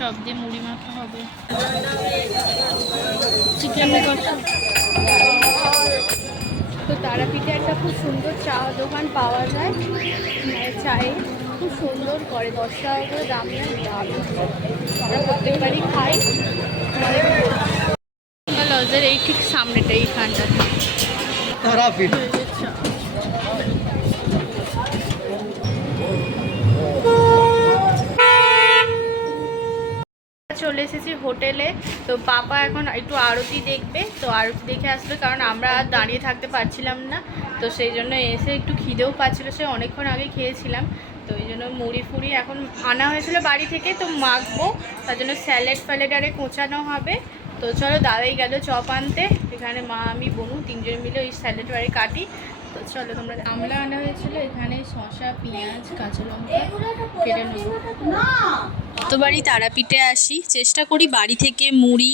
সব দিয়ে মুড়ি মাখা হবে। চিকেন কষা। তো তারাপীঠে একটা খুব সুন্দর চা দোকান পাওয়া যায়, চায়ে খুব সুন্দর করে, 10 টাকা করে দাম নেয়। আমরা প্রত্যেকবারই খাই। লজের এই ঠিক সামনেটা, এইখানটাতে তারাপীঠ। চলে এসেছি হোটেলে। তো পাপা এখন একটু আরতি দেখবে, তো আরতি দেখে আসবে, কারণ আমরা আর দাঁড়িয়ে থাকতে পারছিলাম না। তো সেই জন্য এসে একটু খিদেও পাচ্ছিলো, সে অনেকক্ষণ আগে খেয়েছিলাম। তো এই জন্য মুড়ি ফুড়ি এখন আনা হয়েছিল বাড়ি থেকে, তো মাখবো, তার জন্য স্যালাড ফ্যালাড আরে কোচানো হবে। তো চলো, দাদাই গেল চপ আনতে, এখানে মা আমি বনু তিনজন মিলে ওই স্যালাড বারে কাটি। তো চলো, তোমরা আমলা আনা হয়েছিল, এখানে শসা পেঁয়াজ কাঁচা লঙ্কা কেটে নেবো। যতবারই তারাপীঠে আসি চেষ্টা করি বাড়ি থেকে মুড়ি,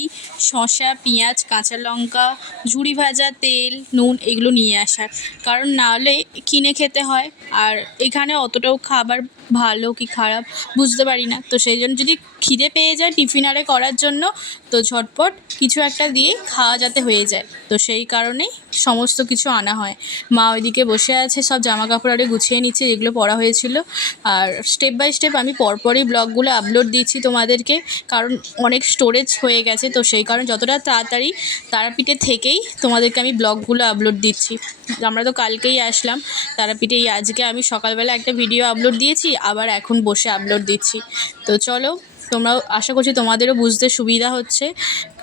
শসা, পেঁয়াজ, কাঁচা লঙ্কা, ঝুড়ি ভাজা, তেল, নুন এগুলো নিয়ে আসার, কারণ নাহলে কিনে খেতে হয়। আর এখানে অতটাও খাবার ভালো কি খারাপ বুঝতে পারি না, তো সেই জন্য যদি খিদে পেয়ে যায় টিফিন আরে করার জন্য, তো ঝটপট কিছু একটা দিয়ে খাওয়া যাতে হয়ে যায়, তো সেই কারণেই সমস্ত কিছু আনা হয়। মা ওইদিকে বসে আছে, সব জামা কাপড় আরে গুছিয়ে নিচ্ছে যেগুলো পরা হয়েছিল। আর স্টেপ বাই স্টেপ আমি পরপরই ব্লগগুলো আপলোড দিচ্ছি তোমাদেরকে, কারণ অনেক স্টোরেজ হয়ে গেছে, তো সেই কারণে যতটা তাড়াতাড়ি তারাপীঠে থেকেই তোমাদেরকে আমি ব্লগগুলো আপলোড দিচ্ছি। আমরা তো কালকেই আসলাম তারাপীঠে, এই আজকে আমি সকালবেলা একটা ভিডিও আপলোড দিয়েছি, আবার এখন বসে আপলোড দিচ্ছি। তো চলো, তোমরাও আশা করছি তোমাদেরও বুঝতে সুবিধা হচ্ছে,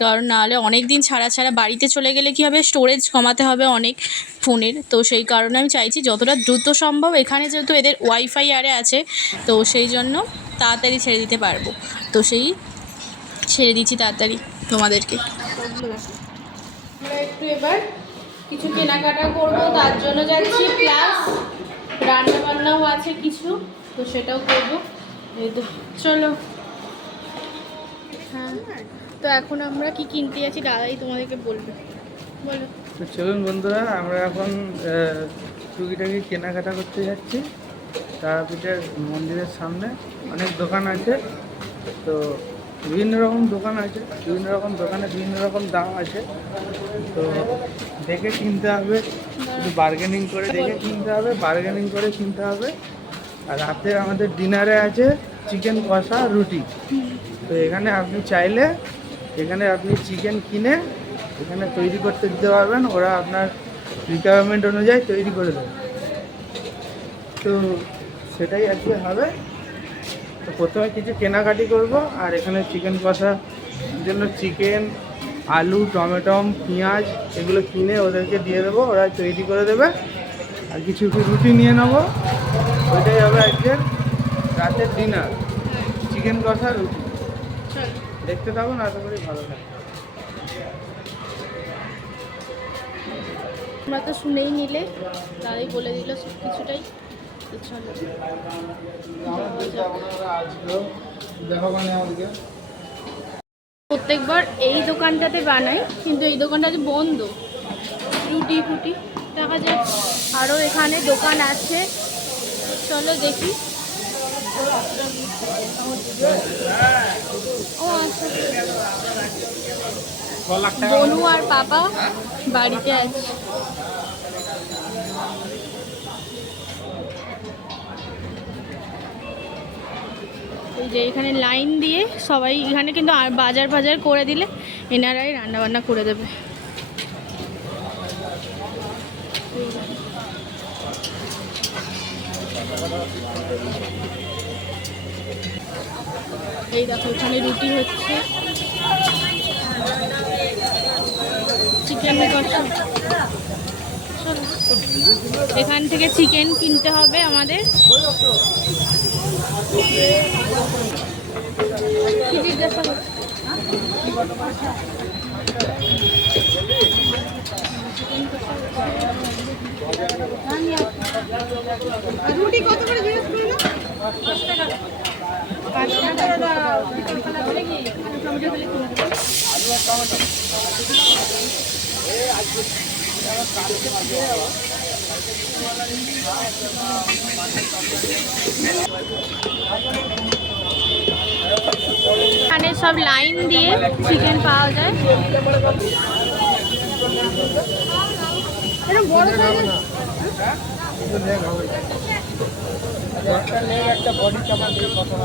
কারণ নাহলে অনেক দিন ছাড়া ছাড়া বাড়িতে চলে গেলে কী হবে, স্টোরেজ কমাতে হবে অনেক ফোনের। তো সেই কারণে আমি চাইছি যতটা দ্রুত সম্ভব, এখানে যেহেতু এদের ওয়াইফাই আরে আছে, তো সেই জন্য তাড়াতাড়ি ছেড়ে দিতে পারবো, তো সেই ছেড়ে দিচ্ছি তাড়াতাড়ি তোমাদেরকে। আমরা একটু এবার কিছু কেনাকাটা করবো, তার জন্য যাচ্ছি, প্লাস রান্না বান্নাও আছে কিছু, তো সেটাও করবো। এই তো চলো। হ্যাঁ, তো এখন আমরা কি কিনতে যাচ্ছি দাদাই তোমাদেরকে বলবে, বলো। তো চলুন বন্ধুরা, আমরা এখন টুকিটাকি কেনাকাটা করতে যাচ্ছি। তারাপীঠের মন্দিরের সামনে অনেক দোকান আছে, তো বিভিন্ন রকম দোকান আছে, বিভিন্ন রকম দোকানে বিভিন্ন রকম দাম আছে, তো দেখে কিনতে হবে, একটু বার্গেনিং করে দেখে কিনতে হবে, বার্গেনিং করে কিনতে হবে। আর রাতে আমাদের ডিনারে আছে চিকেন কষা রুটি। তো এখানে আপনি চাইলে এখানে আপনি চিকেন কিনে এখানে তৈরি করতে দিতে পারবেন, ওরা আপনার রিকোয়ারমেন্ট অনুযায়ী তৈরি করে দেবে। তো সেটাই আজকে হবে। তো প্রথমে কিছু কেনাকাটি করব, আর এখানে চিকেন কষার জন্য চিকেন, আলু, টমেটো, পেঁয়াজ এগুলো কিনে ওদেরকে দিয়ে দেবো, ওরা তৈরি করে দেবে। আর কিছু রুটি নিয়ে নেবো, ওইটাই হবে আজকের রাতের ডিনার, চিকেন কষা রুটি। দেখতে থাকুন, আশা করি ভালো থাকবে। তোমরা তো শুনেই নিলে, দাদাই বলে দিল সব কিছুটাই। তো চলো প্রত্যেকবার এই দোকানটাতে বানাই, কিন্তু এই দোকানটা আজ বন্ধ, রুটি ফুটি দেখা যায়। আরও এখানে দোকান আছে, চলো দেখি। ও আচ্ছা, বনু আর পাপা বাড়িতে আছে। এই যে এখানে লাইন দিয়ে সবাই, এখানে কিন্তু বাজার বাজার করে দিলে এনারাই রান্নাবান্না করে দেবে। এই দেখো এখানে রুটি হচ্ছে, চিকেন কষা। এখান থেকে চিকেন কিনতে হবে আমাদের। কি জিজ্ঞাসা করছে? রুটি কত করে জিজ্ঞেস করলো? 5 টাকা। 5 টাকা দাও। বিকল্পনা করে কি? টমেটো ফেলে কিনে দেবো। এখানে সব লাইন দিয়ে চিকেন পাওয়া যায়। এটা বড় সাইজের একটা বডি চাপা দিয়ে কথা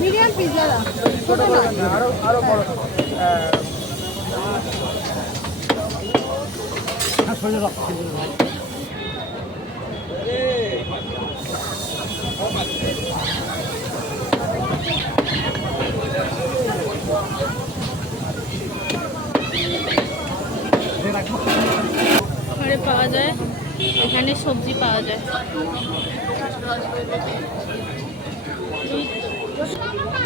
মিডিয়াম পিৎজা আরো বড় ঘরে পাওয়া যায়, এখানে সবজি পাওয়া যায়।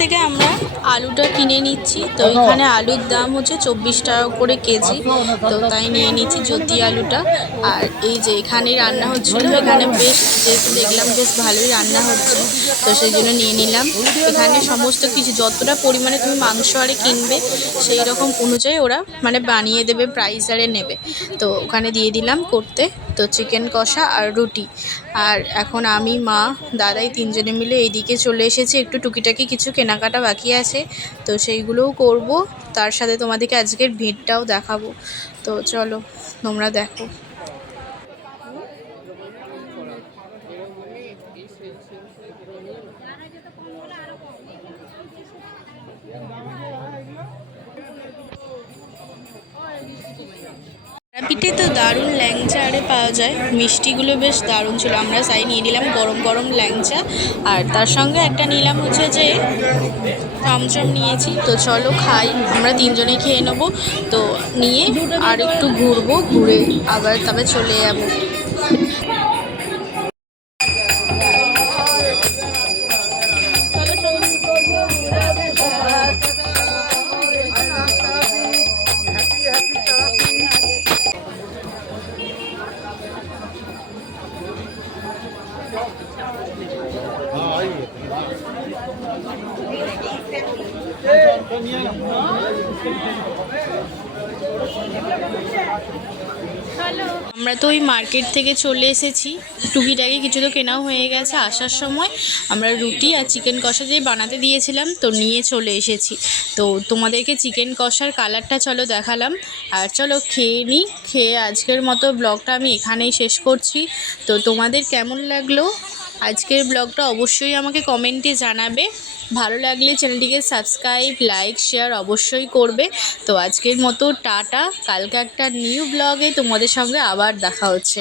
থেকে আমরা আলুটা কিনে নিচ্ছি। তো এখানে আলুর দাম হচ্ছে 24 টাকা করে কেজি, তো তাই নিয়ে নিচ্ছি জ্যোতি আলুটা। আর এই যে এখানে রান্না হচ্ছিলো, এখানে বেশ যেহেতু দেখলাম বেশ ভালোই রান্না হচ্ছে, তো সেই জন্য নিয়ে নিলাম। এখানে সমস্ত কিছু যতটা পরিমাণে তুমি মাংস আরে কিনবে সেই রকম অনুযায়ী ওরা মানে বানিয়ে দেবে, প্রাইস আরে নেবে। তো ওখানে দিয়ে দিলাম করতে, তো চিকেন কষা আর রুটি। আর এখন আমি, মা, দাদাই তিনজনে মিলে এইদিকে চলে এসেছি। একটু টুকিটাকি কিছু কেনাকাটা বাকি আছে, তো সেইগুলোও করব। তার সাথে তোমাদেরকে আজকের ভিড়টাও দেখাবো। তো চলো তোমরা দেখো। তারাপীঠে তো দারুণ ল্যাংচা আরে পাওয়া যায়, মিষ্টিগুলো বেশ দারুণ ছিল। আমরা তাই নিয়ে নিলাম গরম গরম ল্যাংচা, আর তার সঙ্গে একটা নিলাম হচ্ছে যে চমচম নিয়েছি। তো চলো খাই, আমরা তিনজনে খেয়ে নেবো। তো নিয়ে আর একটু ঘুরবো, ঘুরে আবার তবে চলে যাবো। আমরা তো ওই মার্কেট থেকে চলে এসেছি, টুকিটাকি কিছু তো কেনাও হয়ে গেছে। আসার সময় আমরা রুটি আর চিকেন কষা দিয়ে বানাতে দিয়েছিলাম, তো নিয়ে চলে এসেছি। তো তোমাদেরকে চিকেন কষার কালারটা চলো দেখালাম। আর চলো খেয়ে নিই, খেয়ে আজকের মতো ব্লগটা আমি এখানেই শেষ করছি। তো তোমাদের কেমন লাগলো আজকের ব্লগটা অবশ্যই আমাকে কমেন্টে জানাবে। ভালো লাগলে চ্যানেলটিকে সাবস্ক্রাইব, লাইক, শেয়ার অবশ্যই করবে। তো আজকের মতো টাটা, কালকে একটা নিউ ব্লগে তোমাদের সঙ্গে আবার দেখা হচ্ছে।